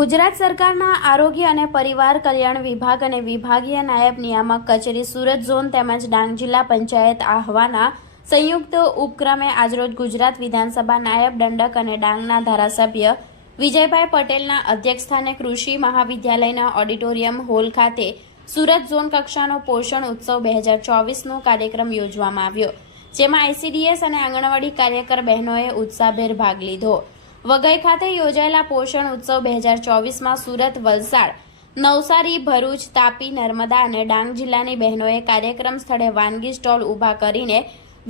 ગુજરાત સરકારના આરોગ્ય અને પરિવાર કલ્યાણ વિભાગ અને વિભાગીય નાયબ નિયામક કચેરી સુરત ઝોન તેમજ ડાંગ જિલ્લા પંચાયત આહવાના સંયુક્ત ઉપક્રમે આજરોજ ગુજરાત વિધાનસભા નાયબ દંડક અને ડાંગના ધારાસભ્ય વિજયભાઈ પટેલના અધ્યક્ષસ્થાને કૃષિ મહાવિદ્યાલયના ઓડિટોરિયમ હોલ ખાતે સુરત ઝોન કક્ષાનો પોષણ ઉત્સવ 2024નો કાર્યક્રમ યોજવામાં આવ્યો, જેમાં આઈસીડીએસ અને આંગણવાડી કાર્યકર બહેનોએ ઉત્સાહભેર ભાગ લીધો। વઘઈ ખાતે યોજાયેલા પોષણ ઉત્સવ 2024માં સુરત, વલસાડ, નવસારી, ભરૂચ, તાપી, નર્મદા અને ડાંગ જિલ્લાની બહેનોએ કાર્યક્રમ સ્થળે વાનગી સ્ટોલ ઊભા કરીને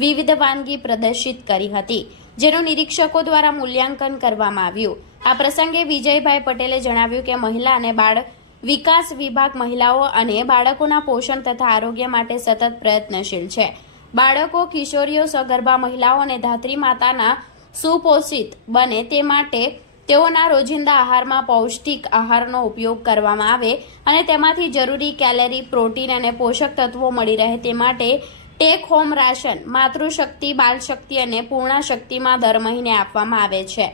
વિવિધ વાનગી પ્રદર્શિત કરી હતી, જેનું નિરીક્ષકો દ્વારા મૂલ્યાંકન કરવામાં આવ્યું। આ પ્રસંગે વિજયભાઈ પટેલે જણાવ્યું કે મહિલા અને બાળ વિકાસ વિભાગ મહિલાઓ અને બાળકોના પોષણ તથા આરોગ્ય માટે સતત પ્રયત્નશીલ છે। બાળકો, કિશોરીઓ, સગર્ભા મહિલાઓ અને ધાત્રી માતાના સુપોષિત બને તે માટે તેઓના રોજિંદા આહારમાં પૌષ્ટિક આહારનો ઉપયોગ કરવામાં આવે અને તેમાંથી જરૂરી કેલરી, પ્રોટીન અને પોષક તત્વો મળી રહે તે માટે ટેક હોમ રાશન માતૃશક્તિ, બાલશક્તિ અને પૂર્ણા શક્તિમાં દર મહિને આપવામાં આવે છે।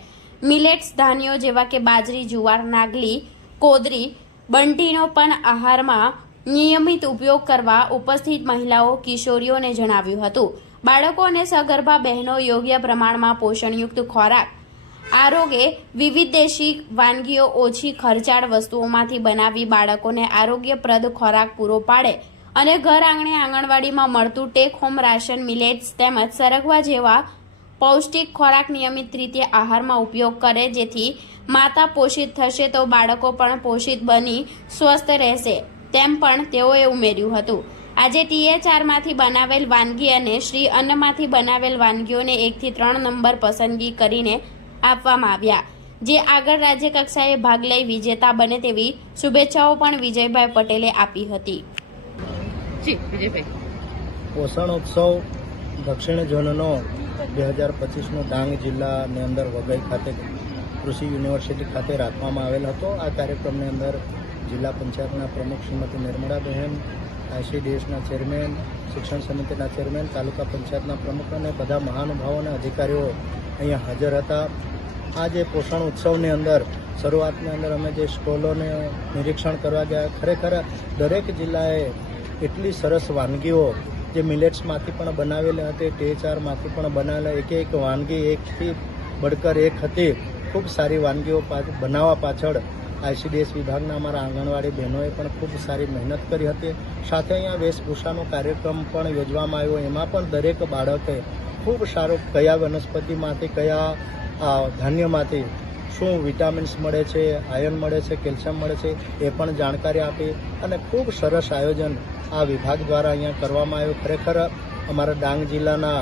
મિલેટ્સ ધાન્યો જેવા કે બાજરી, જુવાર, નાગલી, કોદરી, બંટીનો પણ આહારમાં નિયમિત ઉપયોગ કરવા ઉપસ્થિત મહિલાઓ, કિશોરીઓને જણાવ્યું હતું। બાળકો અને સગર્ભા બહેનો યોગ્ય પ્રમાણમાં પોષણયુક્ત ખોરાક, આરોગ્ય, વિવિધ દેશી વાનગીઓ ઓછી ખર્ચાળ વસ્તુઓમાંથી બનાવી બાળકોને આરોગ્યપ્રદ ખોરાક પૂરો પાડે અને ઘર આંગણે આંગણવાડીમાં મળતું ટેક હોમ રાશન, મિલેટ્સ તેમજ સરગવા જેવા પૌષ્ટિક ખોરાક નિયમિત રીતે આહારમાં ઉપયોગ કરે, જેથી માતા પોષિત થશે તો બાળકો પણ પોષિત બની સ્વસ્થ રહેશે, તેમ પણ તેઓએ ઉમેર્યું હતું। આજે THRમાંથી બનાવેલ વાનગી અને શ્રી અન્નમાંથી બનાવેલ વાનગીઓને 1 થી 3 નંબર પસંદગી કરીને આપવામાં આવ્યા, જે આગળ રાજ્ય કક્ષાએ ભાગ લઈ વિજેતા બને તેવી શુભેચ્છાઓ પણ વિજયભાઈ પટેલે આપી હતી। પોષણ ઉત્સવ દક્ષિણ ઝોનનો 2025નો ડાંગ જિલ્લાની અંદર વઘઈ ખાતે કૃષિ યુનિવર્સિટી ખાતે રાખવામાં આવેલ હતો। આ કાર્યક્રમની અંદર જિલ્લા પંચાયતના પ્રમુખ શ્રીમતી નિર્મળાબહેન, આઈસીડીએસના ચેરમેન, શિક્ષણ સમિતિના ચેરમેન, તાલુકા પંચાયતના પ્રમુખ અને બધા મહાનુભાવો અને અધિકારીઓ અહીંયા હાજર હતા। આ જે પોષણ ઉત્સવની અંદર શરૂઆતની અંદર અમે જે સ્ટોલોને નિરીક્ષણ કરવા ગયા, ખરેખર દરેક જિલ્લાએ એટલી સરસ વાનગીઓ જે મિલેટ્સમાંથી પણ બનાવેલી હતી, THRમાંથી પણ બનાવેલા, એક વાનગી એકથી બળકર એક હતી। ખૂબ સારી વાનગીઓ બનાવવા પાછળ આઈસીડીએસ વિભાગના અમારા આંગણવાડી બહેનોએ પણ ખૂબ સારી મહેનત કરી હતી। સાથે અહીંયા વેશભૂષાનો કાર્યક્રમ પણ યોજવામાં આવ્યો, એમાં પણ દરેક બાળકે ખૂબ સારું કયા વનસ્પતિમાંથી, કયા ધાન્યમાંથી શું વિટામિન્સ મળે છે, આયર્ન મળે છે, કેલ્શિયમ મળે છે, એ પણ જાણકારી આપી અને ખૂબ સરસ આયોજન આ વિભાગ દ્વારા અહીંયા કરવામાં આવ્યું। ખરેખર અમારા ડાંગ જિલ્લાના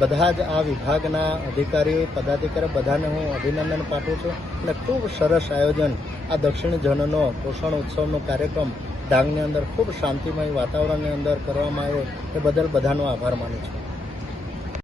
બધા જ આ વિભાગના અધિકારીઓ, પદાધિકારીઓ બધાને હું અભિનંદન પાઠવું છું અને ખૂબ સરસ આયોજન આ દક્ષિણ ઝોનનો પોષણ ઉત્સવનો કાર્યક્રમ ડાંગની અંદર ખૂબ શાંતિમય વાતાવરણની અંદર કરવામાં આવ્યો, એ બદલ બધાનો આભાર માનું છું।